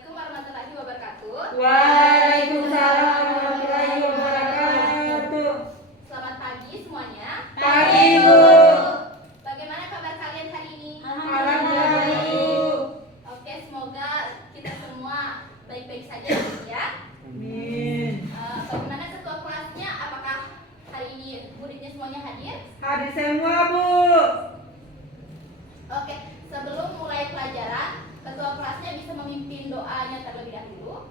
Assalamualaikum warahmatullahi wabarakatuh. Waalaikumsalam warahmatullahi wabarakatuh. Selamat pagi semuanya. Pagi, Bu. Bagaimana kabar kalian hari ini? Alhamdulillah, Bu. Oke, semoga kita semua baik-baik saja ya. Amin. Bagaimana ketua kelasnya? Apakah hari ini muridnya semuanya hadir? Hadir semua, Bu. Oke, sebelum mulai pelajaran, ketua kelasnya bisa memimpin doanya terlebih dahulu.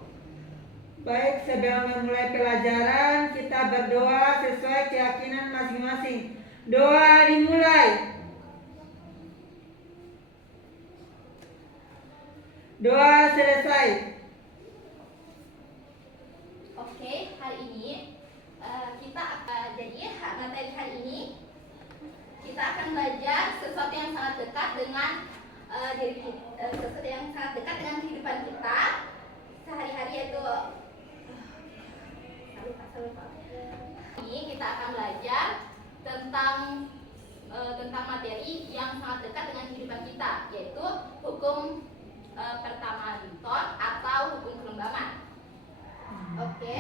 Baik, sebelum memulai pelajaran, kita berdoa sesuai keyakinan masing-masing. Doa dimulai. Doa selesai. Oke, hari ini kita jadi materi hari ini kita akan belajar sesuatu yang sangat dekat dengan diri kita, sesuatu yang sangat dekat dengan kehidupan kita sehari-hari, yaitu ini kita akan belajar tentang materi yang sangat dekat dengan kehidupan kita, yaitu hukum pertama Newton atau hukum kelembaman. Oke,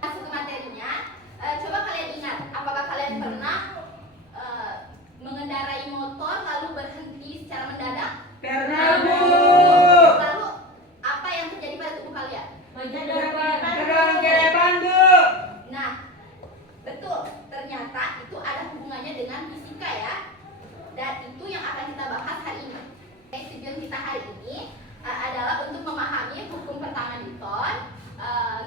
masuk ke materinya. Coba kalian ingat, apakah kalian pernah mengendarai motor lalu berhenti secara mendadak? Pernah, Bu. Lalu apa yang terjadi pada tubuh kalian? Dorong ke depan, Bu. Nah, betul. Ternyata itu ada hubungannya dengan fisika ya. Dan itu yang akan kita bahas hari ini. Oke, tujuan kita hari ini adalah untuk memahami hukum pertama Newton.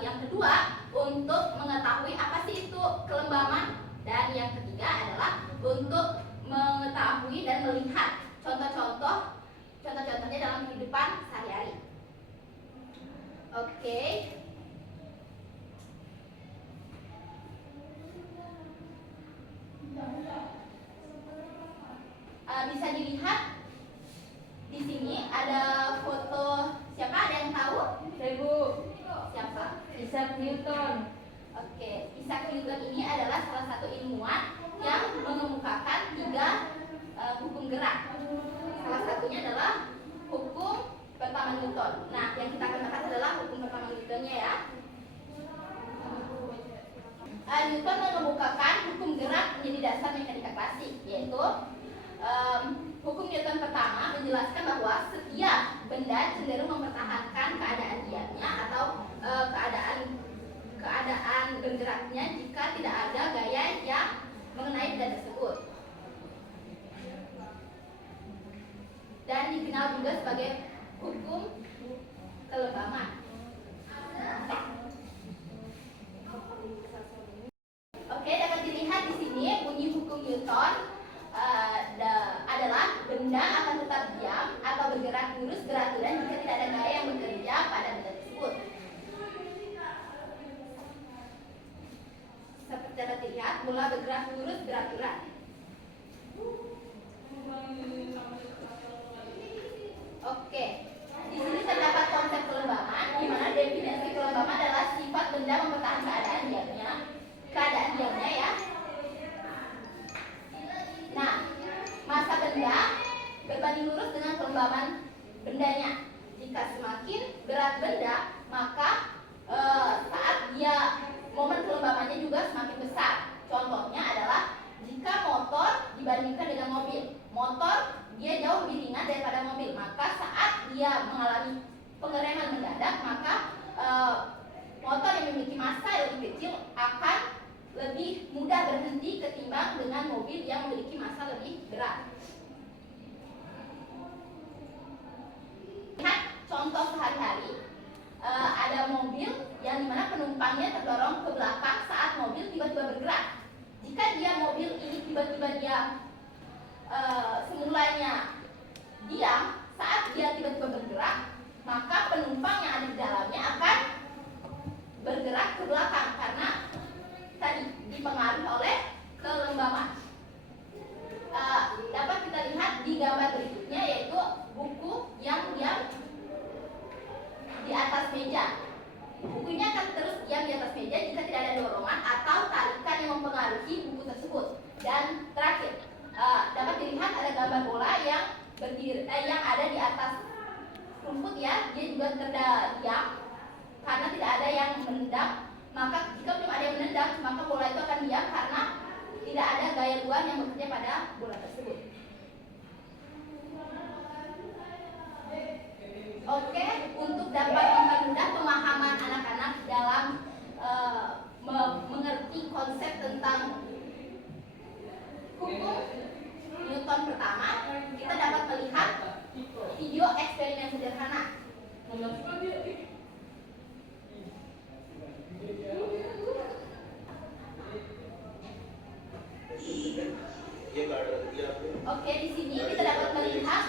Yang kedua, untuk mengetahui apa sih itu kelembaman. Dan yang ketiga adalah untuk mengetahui dan melihat contoh-contohnya dalam kehidupan sehari-hari. Oke. Bisa dilihat di sini ada foto siapa? Ada yang tahu? Ibu. Siapa? Isaac Newton. Oke, Isaac Newton ini adalah salah satu ilmuwan yang mengemukakan 3 hukum gerak. Salah satunya adalah hukum pertama Newton. Nah, yang kita akan bahas adalah hukum pertama Newtonnya ya. Newton mengemukakan hukum gerak menjadi dasar mekanika klasik, yaitu hukum Newton pertama menjelaskan bahwa setiap benda cenderung mempertahankan keadaan diamnya atau keadaan bergeraknya jika tidak ada gaya yang mengenai benda tersebut. Dan dikenal juga sebagai hukum kelembaman. Oke, dapat dilihat di sini bunyi hukum Newton adalah benda akan tetap diam atau bergerak lurus beraturan jika tidak ada gaya yang bekerja pada benda tersebut. Seperti dapat dilihat, bola bergerak lurus beraturan. Oke, di sini terdapat konsep kelembaman, di mana definisi kelembaman adalah sifat benda mempertahankan keadaan diamnya ya. Nah, massa benda berbanding lurus dengan kelembaban bendanya. Jika semakin berat benda, maka saat dia momen kelembabannya juga semakin besar. Contohnya adalah jika motor dibandingkan dengan mobil, motor dia jauh lebih ringan daripada mobil, maka saat dia mengalami pengereman mendadak, maka motor yang memiliki massa yang lebih kecil akan lebih mudah berhenti ketimbang dengan mobil yang memiliki massa lebih berat. Lihat contoh sehari-hari, ada mobil yang dimana penumpangnya terdorong ke belakang saat mobil tiba-tiba bergerak. Jika mobil ini tiba-tiba dia semulanya diam, saat dia tiba-tiba bergerak, maka penumpang yang ada di dalamnya akan bergerak ke belakang karena tadi dipengaruhi oleh kelembaman. Dapat kita lihat di gambar berikutnya, yaitu buku yang diam di atas meja. Bukunya akan terus diam di atas meja jika tidak ada dorongan atau tarikan yang mempengaruhi buku tersebut. Dan terakhir, dapat dilihat ada gambar bola yang berdiri yang ada di atas rumput ya, dia juga terdiam karena tidak ada yang menendang. Maka jika belum ada yang menendang, maka bola itu akan diam karena tidak ada gaya luar yang bekerja pada bola tersebut. Oke, untuk dapat mempermudah pemahaman anak-anak dalam mengerti konsep tentang hukum Newton pertama, kita dapat melihat video eksperimen sederhana. Oke, di sini kita dapat melihat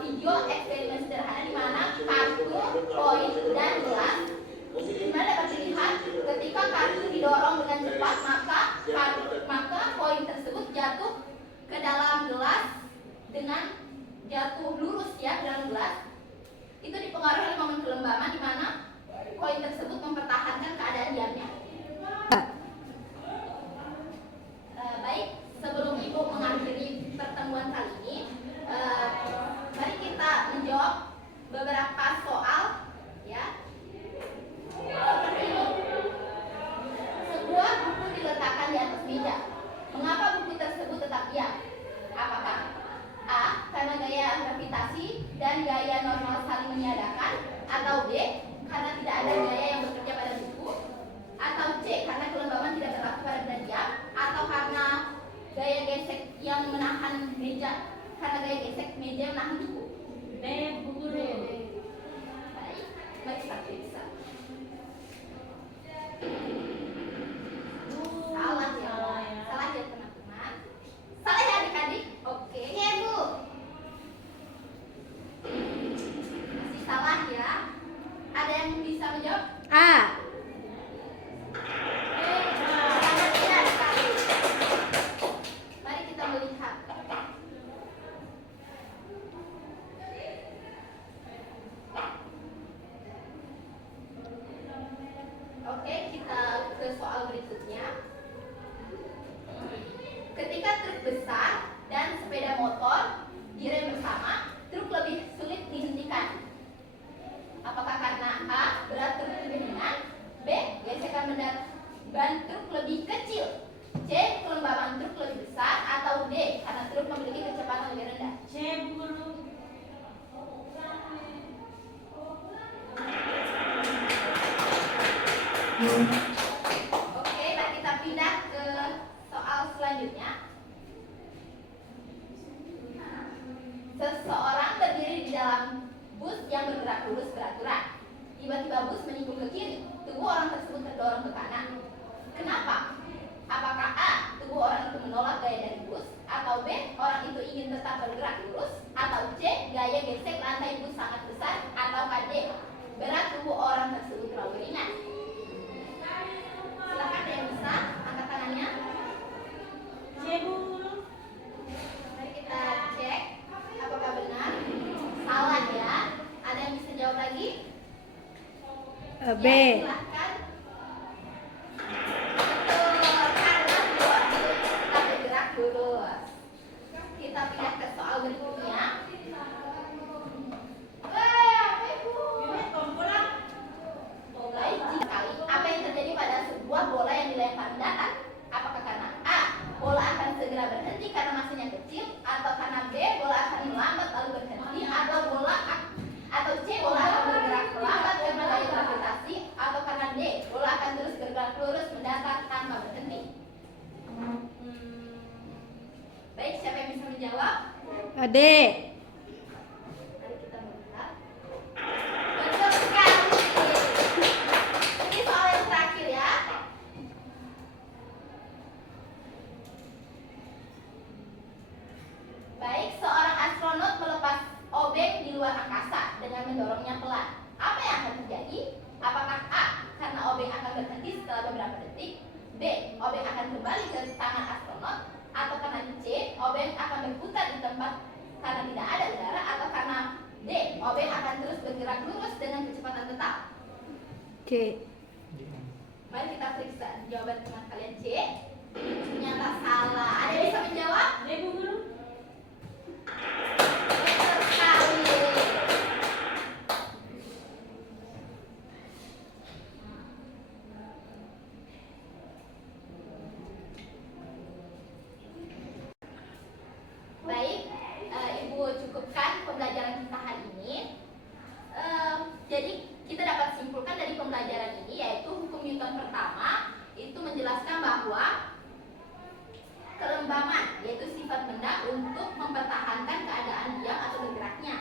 video eksperimen sederhana di mana kartu, koin, dan gelas. Di mana dapat dilihat ketika kartu didorong dengan cepat, maka koin tersebut jatuh ke dalam gelas dengan jatuh lurus ya ke dalam gelas. Itu dipengaruhi oleh momen kelembaban di mana koin tersebut mempertahankan keadaan diamnya. Baik, sebelum Ibu mengakhiri pertemuan kali ini, mari kita menjawab beberapa soal ya. Seperti ini. Sebuah buku diletakkan di atas meja. Mengapa buku tersebut tetap diam? Apakah A. Karena gaya gravitasi dan gaya normal saling meniadakan, atau B. Karena tidak ada gaya yang bekerja pada buku, atau C. Karena kelembaban tidak berlaku pada benda diam, atau karena gaya gesek yang menahan meja, karena gaya gesek meja menahan buku. B, Bu Guru. Baik, mari kita periksa. Salah ya, salah ya teman-teman. Salah ya adik-adik. Oke, ya Bu. Masih salah ya. Ada yang bisa menjawab? A. Sangat tidak sekali. Mari kita melihat. Oke, kita ke soal berikutnya. Ketika truk besar dan sepeda motor direm bersama, truk lebih sulit dihentikan. Apakah karena A. berat truk lebih ringan, B. gesekan ban truk lebih kecil, C. kelembaban truk lebih besar, atau D. karena truk memiliki kecepatan lebih rendah? C, Bu Guru. Oke, mari kita pindah ke soal selanjutnya. Seseorang berdiri di dalam bus yang bergerak lurus beraturan. Tiba-tiba bus menyinggung ke kiri. Tubuh orang tersebut terdorong ke kanan. Kenapa? Apakah A. tubuh orang itu menolak gaya dari bus, atau B. orang itu ingin tetap bergerak lurus, atau C. gaya gesek lantai bus sangat besar, atau D. berat tubuh orang tersebut terlalu ringan? Silakan ada yang bisa angkat tangannya. C, Bu Guru. Mari kita cek apakah benar. Salah ya. Ada yang bisa jawab lagi? B. Ya, silahkan. Betul, karena tubuh orang itu tetap bergerak lurus. Kita pindah ke soal berikutnya. Baik, sekali. Apa yang terjadi pada sebuah bola yang dilempar datar? Apakah karena A. bola akan segera berhenti karena masanya kecil, atau karena B. bola akan melambat lalu berhenti, atau C. bola akan bergerak melambat karena gaya gravitasi, atau karena D. bola akan terus bergerak lurus mendatar tanpa berhenti? Baik, siapa yang bisa menjawab? D. Mari kita melihat. Betul sekali. Ini soal yang terakhir ya. Baik, seorang astronot melepas objek di luar angkasa dengan mendorongnya pelan. Apa yang akan terjadi? Apakah A. karena objek akan berhenti setelah beberapa detik, B. objek akan kembali ke tangan astronot, atau karena C. objek akan berputar di tempat karena tidak ada udara, atau karena D. objek akan terus bergerak lurus dengan kecepatan tetap? C. Mari kita periksa jawaban teman kalian. C. Ternyata salah. Ada yang bisa menjawab? D, Bu Guru. Betul sekali. benda untuk mempertahankan keadaan diam atau bergeraknya.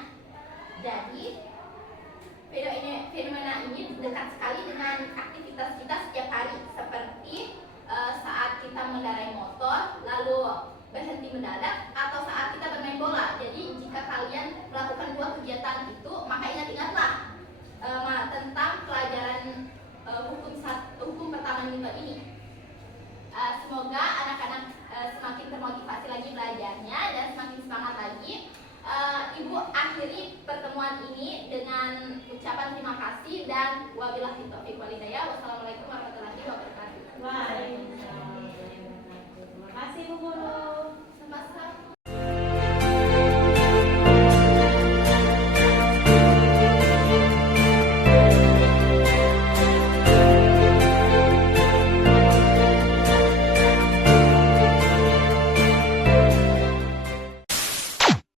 Jadi fenomena ini dekat sekali dengan aktivitas kita setiap hari, seperti saat kita mengendarai motor lalu berhenti mendadak, atau saat kita bermain bola. Jadi jika kalian melakukan dua kegiatan itu, maka ingat-ingatlah tentang pelajaran hukum pertama Newton ini. Semoga anak-anak semakin termotivasi lagi belajarnya dan semakin semangat lagi. Ibu akhiri pertemuan ini dengan ucapan terima kasih dan wabillahi taufiq wal hidayah. Wassalamualaikum warahmatullahi wabarakatuh. Waalaikumsalam. Terima kasih Bu Guru.